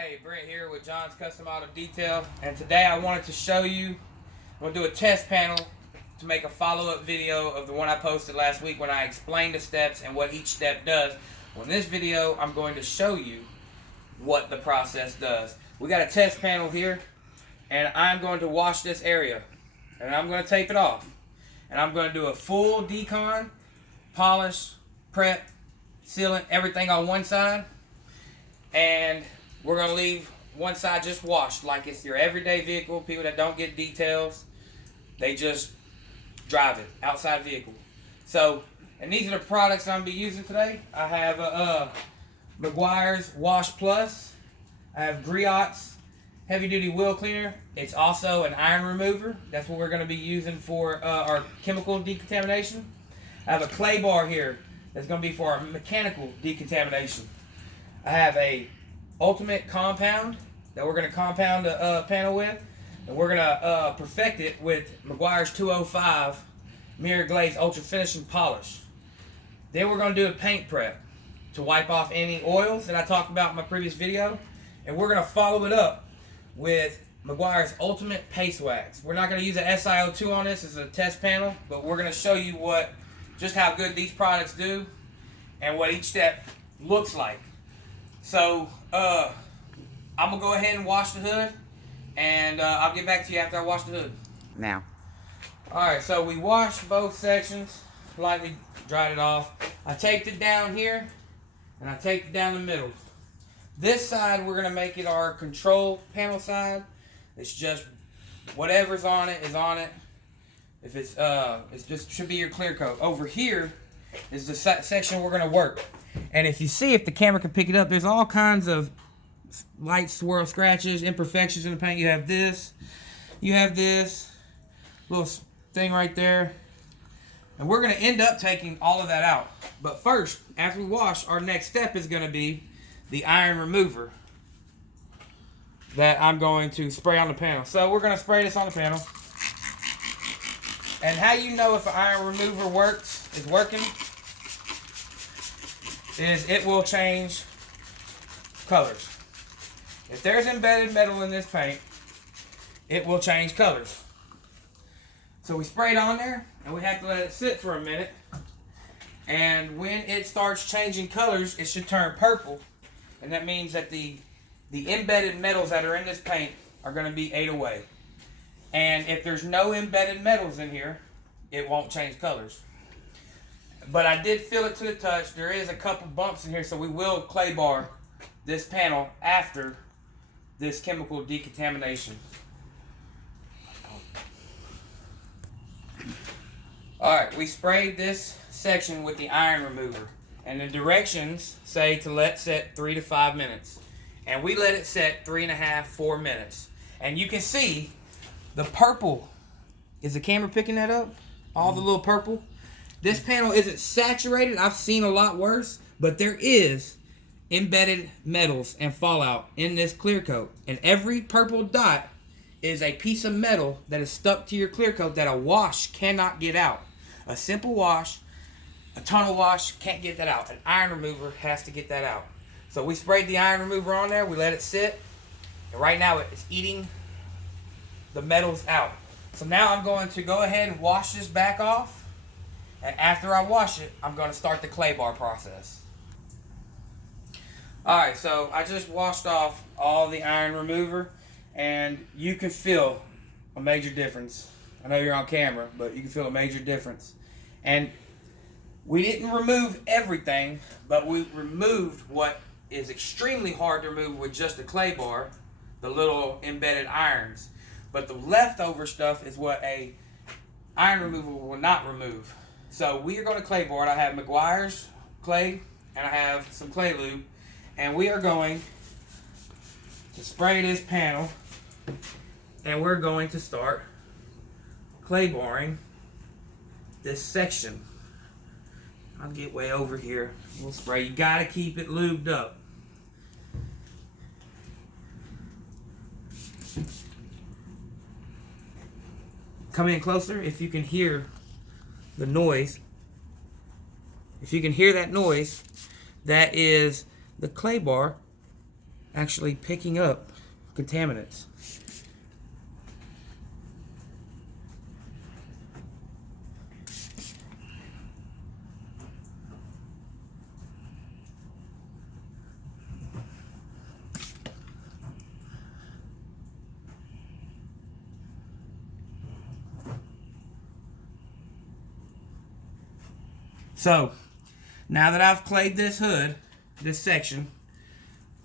Hey, Brent here with John's Custom Auto Detail, and today I wanted to show you, I'm going to do a test panel to make a follow-up video of the one I posted last week when I explained the steps and what each step does. Well, in this video, I'm going to show you what the process does. We got a test panel here, and I'm going to wash this area, and I'm going to tape it off. And I'm going to do a full decon, polish, prep, sealant, everything on one side, and we're going to leave one side just washed like it's your everyday vehicle. People that don't get details, they just drive it, outside vehicle. So, and these are the products I'm going to be using today. I have Meguiar's Wash Plus. I have Griot's Heavy Duty Wheel Cleaner. It's also an iron remover. That's what we're going to be using for our chemical decontamination. I have a clay bar here that's going to be for our mechanical decontamination. I have a Ultimate Compound that we're going to compound the panel with, and we're going to perfect it with Meguiar's 205 Mirror Glaze Ultra Finishing Polish. Then we're going to do a paint prep to wipe off any oils that I talked about in my previous video, and we're going to follow it up with Meguiar's Ultimate Paste Wax. We're not going to use an SiO2 on this as a test panel, but we're going to show you just how good these products do and what each step looks like. So, I'm going to go ahead and wash the hood, and I'll get back to you after I wash the hood. Now. Alright, so we washed both sections, lightly dried it off. I taped it down here, and I taped it down the middle. This side, we're going to make it our control panel side. It's just whatever's on it is on it. If it's just should be your clear coat. Over here is the section we're going to work. And if you see, if the camera can pick it up, there's all kinds of light swirl scratches, imperfections in the paint. You have this little thing right there. And we're going to end up taking all of that out. But first, after we wash, our next step is going to be the iron remover that I'm going to spray on the panel. So we're going to spray this on the panel. And how you know if an iron remover is working, is it will change colors. If there's embedded metal in this paint, it will change colors. So we spray it on there, and we have to let it sit for a minute. And when it starts changing colors, it should turn purple. And that means that the embedded metals that are in this paint are going to be ate away. And if there's no embedded metals in here, it won't change colors. But I did feel it to the touch. There is a couple bumps in here, so we will clay bar this panel after this chemical decontamination. Alright, we sprayed this section with the iron remover. And the directions say to let set 3 to 5 minutes. And we let it set 3.5, 4 minutes. And you can see the purple. Is the camera picking that up? All the little purple. This panel isn't saturated. I've seen a lot worse. But there is embedded metals and fallout in this clear coat. And every purple dot is a piece of metal that is stuck to your clear coat that a wash cannot get out. A simple wash, a tunnel wash, can't get that out. An iron remover has to get that out. So we sprayed the iron remover on there. We let it sit. And right now it's eating the metals out. So now I'm going to go ahead and wash this back off. And after I wash it, I'm going to start the clay bar process. Alright, so I just washed off all the iron remover. And you can feel a major difference. I know you're on camera, but you can feel a major difference. And we didn't remove everything, but we removed what is extremely hard to remove with just a clay bar, the little embedded irons. But the leftover stuff is what a iron remover will not remove. So we are going to clay bar it. I have Meguiar's clay, and I have some clay lube. And we are going to spray this panel, and we're going to start clay barring this section. I'll get way over here. We'll spray. You got to keep it lubed up. Come in closer if you can hear the noise. If you can hear that noise, that is the clay bar actually picking up contaminants. So, now that I've clayed this hood, this section,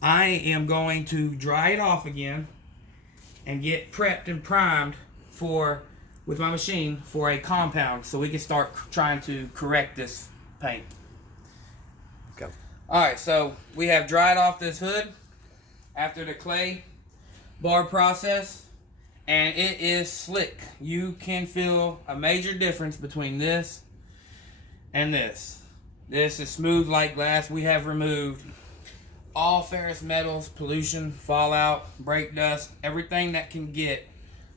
I am going to dry it off again and get prepped and primed with my machine for a compound so we can start trying to correct this paint. Go. Alright, so we have dried off this hood after the clay bar process, and it is slick. You can feel a major difference between this and this. This is smooth like glass. We have removed all ferrous metals, pollution, fallout, brake dust, everything that can get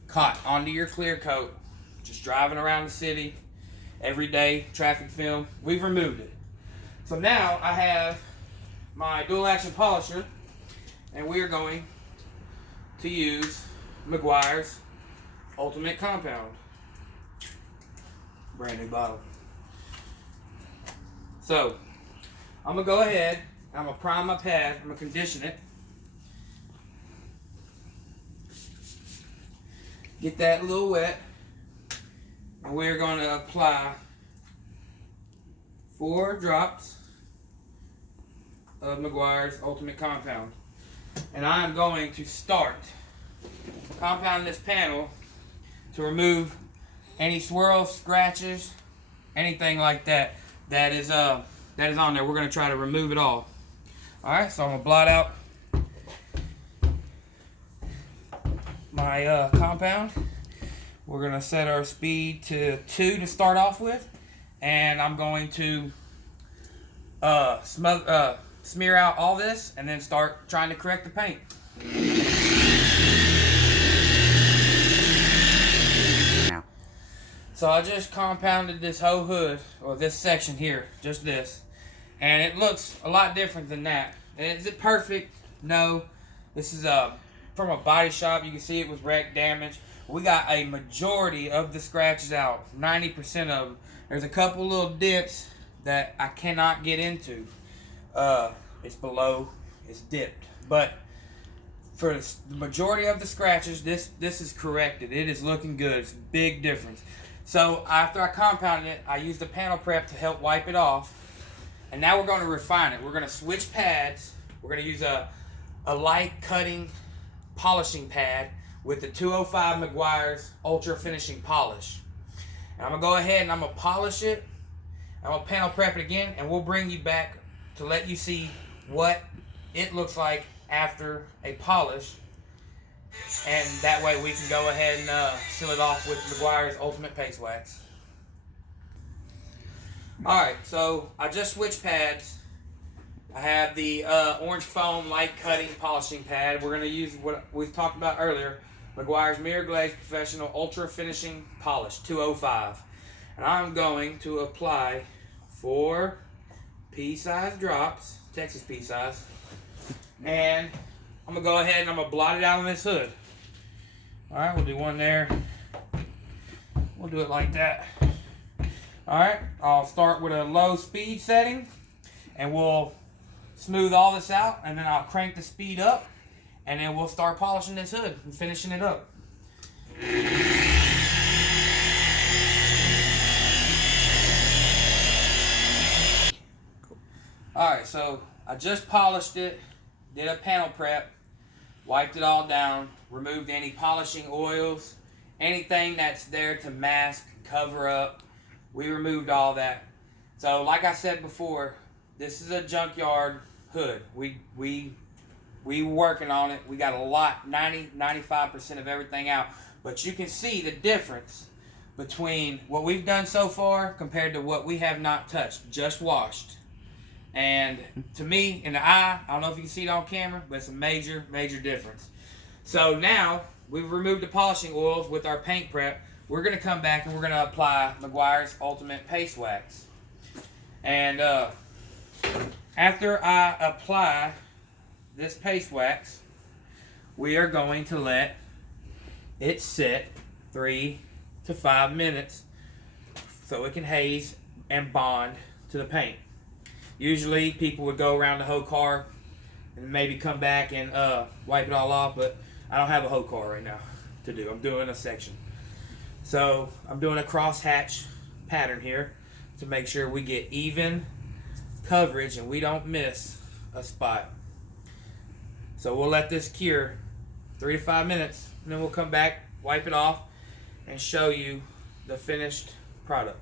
caught onto your clear coat. Just driving around the city, everyday traffic film, we've removed it. So now I have my dual action polisher, and we are going to use Meguiar's Ultimate Compound. Brand new bottle. So, I'm going to go ahead, I'm going to prime my pad, I'm going to condition it. Get that a little wet. And we're going to apply 4 drops of Meguiar's Ultimate Compound. And I'm going to start compounding this panel to remove any swirls, scratches, anything like that. That is on there. We're going to try to remove it all. Alright, so I'm going to blot out my compound. We're going to set our speed to 2 to start off with. And I'm going to smear out all this and then start trying to correct the paint. So I just compounded this whole hood, or this section here, just this. And it looks a lot different than that. Is it perfect? No. This is from a body shop. You can see it was wreck damage. We got a majority of the scratches out, 90% of them. There's a couple little dips that I cannot get into. It's below, it's dipped. But for the majority of the scratches, this is corrected. It is looking good. It's a big difference. So after I compounded it, I used the panel prep to help wipe it off. And now we're going to refine it. We're going to switch pads. We're going to use a light cutting polishing pad with the 205 Meguiar's Ultra Finishing Polish. And I'm going to go ahead and I'm going to polish it. I'm going to panel prep it again, and we'll bring you back to let you see what it looks like after a polish. And that way we can go ahead and seal it off with Meguiar's Ultimate Paste Wax. Alright, so I just switched pads. I have the orange foam light cutting polishing pad. We're going to use what we've talked about earlier, Meguiar's Mirror Glaze Professional Ultra Finishing Polish 205. And I'm going to apply 4 pea-size drops, Texas pea size. And I'm going to go ahead and I'm going to blot it out on this hood. Alright, we'll do one there. We'll do it like that. Alright, I'll start with a low speed setting, and we'll smooth all this out, and then I'll crank the speed up, and then we'll start polishing this hood and finishing it up. Alright, so I just polished it, did a panel prep, wiped it all down, removed any polishing oils, anything that's there to mask, cover up. We removed all that. So like I said before, this is a junkyard hood. We working on it. We got a lot, 95% of everything out. But you can see the difference between what we've done so far compared to what we have not touched, just washed. And to me, in the eye, I don't know if you can see it on camera, but it's a major, major difference. So now, we've removed the polishing oils with our paint prep. We're going to come back and we're going to apply Meguiar's Ultimate Paste Wax. And after I apply this paste wax, we are going to let it sit 3 to 5 minutes so it can haze and bond to the paint. Usually people would go around the whole car and maybe come back and wipe it all off, but I don't have a whole car right now to do. I'm doing a section. So I'm doing a cross-hatch pattern here to make sure we get even coverage and we don't miss a spot. So we'll let this cure 3 to 5 minutes, and then we'll come back, wipe it off, and show you the finished product.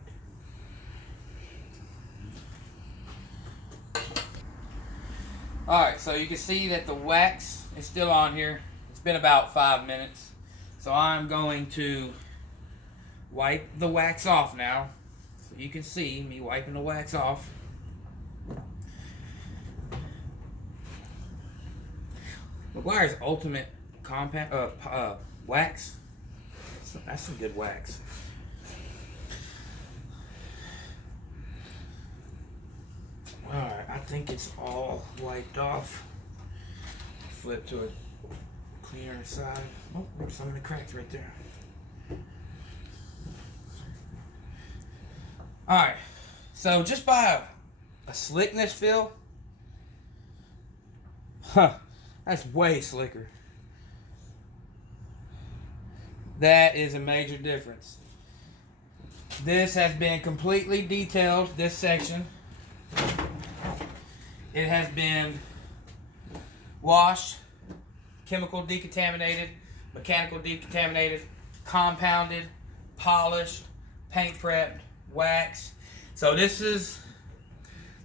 Alright, so you can see that the wax is still on here. It's been about 5 minutes. So I'm going to wipe the wax off now. So you can see me wiping the wax off. Meguiar's Ultimate Compound wax. That's some good wax. Alright, I think it's all wiped off. Flip to a cleaner side. Oh, there's some of the cracks right there. Alright, so just by a slickness feel, that's way slicker. That is a major difference. This has been completely detailed, this section. It has been washed, chemical decontaminated, mechanical decontaminated, compounded, polished, paint prepped, waxed. So this is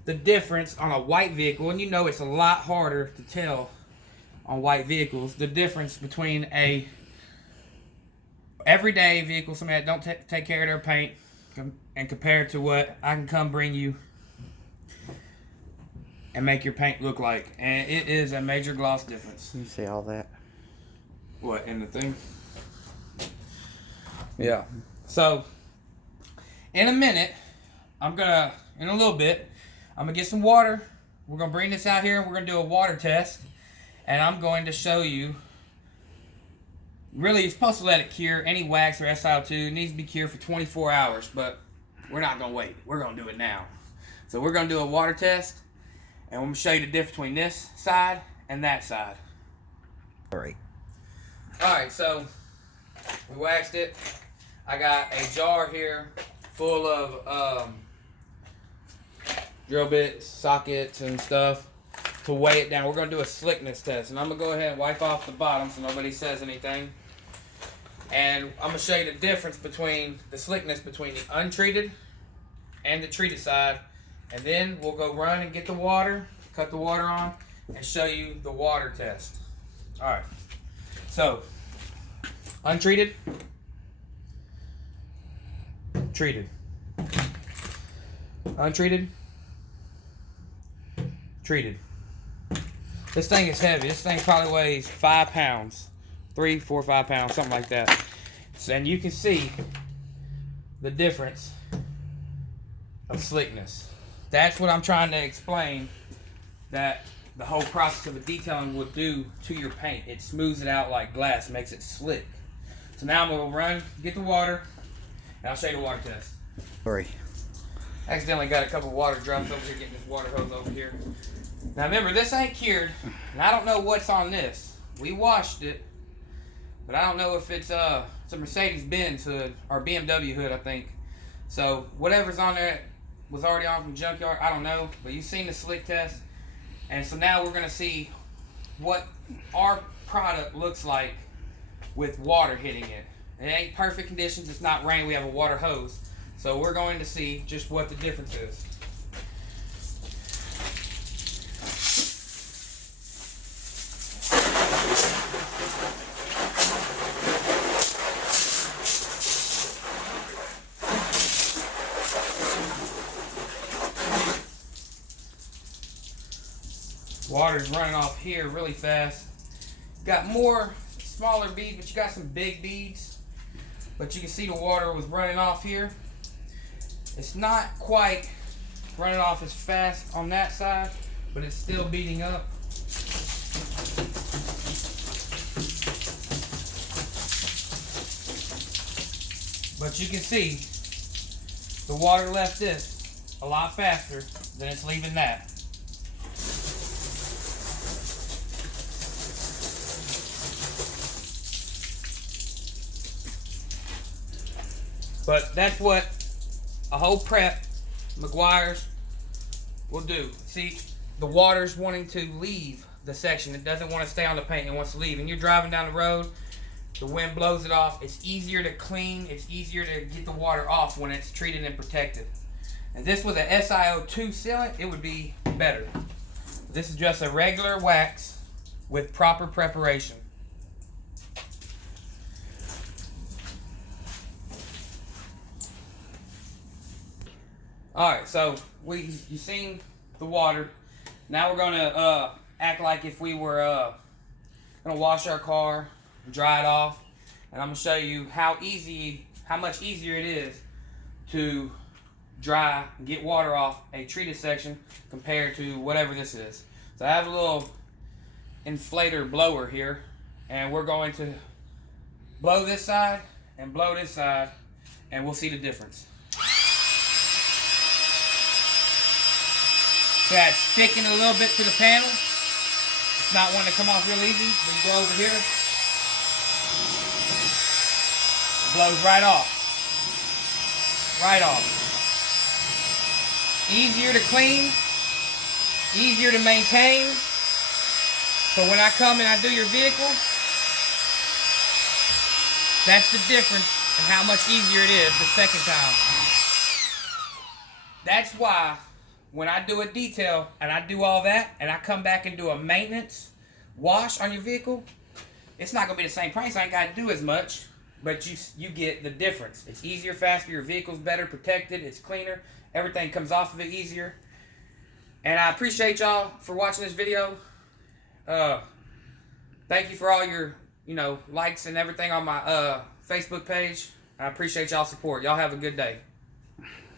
the difference on a white vehicle, and you know it's a lot harder to tell on white vehicles, the difference between a everyday vehicle, somebody that don't take care of their paint, and compared to what I can come bring you and make your paint look like. And it is a major gloss difference. You see all that? What, in the thing? Yeah. So, in a minute, in a little bit, I'm going to get some water. We're going to bring this out here and we're going to do a water test. And I'm going to show you, really, you're supposed to let it cure. Any wax or SiO2 needs to be cured for 24 hours, but we're not going to wait. We're going to do it now. So we're going to do a water test, and I'm going to show you the difference between this side and that side. Alright. Alright, so we waxed it. I got a jar here full of drill bits, sockets, and stuff to weigh it down. We're going to do a slickness test, and I'm going to go ahead and wipe off the bottom so nobody says anything. And I'm going to show you the difference between the slickness between the untreated and the treated side. And then we'll go run and get the water, cut the water on, and show you the water test. Alright, so untreated, treated, untreated, treated. This thing is heavy. This thing probably weighs 5 pounds. 3, 4, 5 pounds, something like that. So, and you can see the difference of slickness. That's what I'm trying to explain, that the whole process of a detailing will do to your paint. It smooths it out like glass, makes it slick. So now I'm going to run, get the water, and I'll show you the water test. Sorry. Accidentally got a couple water drops over here, getting this water hose over here. Now remember, this ain't cured, and I don't know what's on this. We washed it, but I don't know if it's a Mercedes-Benz hood, or BMW hood, I think. So whatever's on there was already on from junkyard, I don't know, but you've seen the slick test. And so now we're going to see what our product looks like with water hitting it. It ain't perfect conditions, it's not rain, we have a water hose. So we're going to see just what the difference is. Water's running off here really fast. Got more smaller beads, but you got some big beads. But you can see the water was running off here. It's not quite running off as fast on that side, but it's still beating up. But you can see the water left this a lot faster than it's leaving that. But that's what a whole prep Meguiar's will do. See, the water's wanting to leave the section. It doesn't want to stay on the paint. It wants to leave. And you're driving down the road, the wind blows it off. It's easier to clean. It's easier to get the water off when it's treated and protected. And this was a SiO2 sealant, it would be better. This is just a regular wax with proper preparation. Alright, so you seen the water. Now we're gonna act like if we were gonna wash our car, dry it off, and I'm gonna show you how much easier it is to dry and get water off a treated section compared to whatever this is. So I have a little inflator blower here, and we're going to blow this side and blow this side, and we'll see the difference. So that's sticking a little bit to the panel. It's not wanting to come off real easy, but you go over here, it blows right off. Right off. Easier to clean, easier to maintain. So when I come and I do your vehicle, that's the difference in how much easier it is the second time. That's why when I do a detail and I do all that and I come back and do a maintenance wash on your vehicle, it's not going to be the same price. I ain't got to do as much, but you get the difference. It's easier, faster, your vehicle's better protected, it's cleaner, everything comes off of it easier. And I appreciate y'all for watching this video. Thank you for all your likes and everything on my Facebook page. I appreciate y'all's support. Y'all have a good day.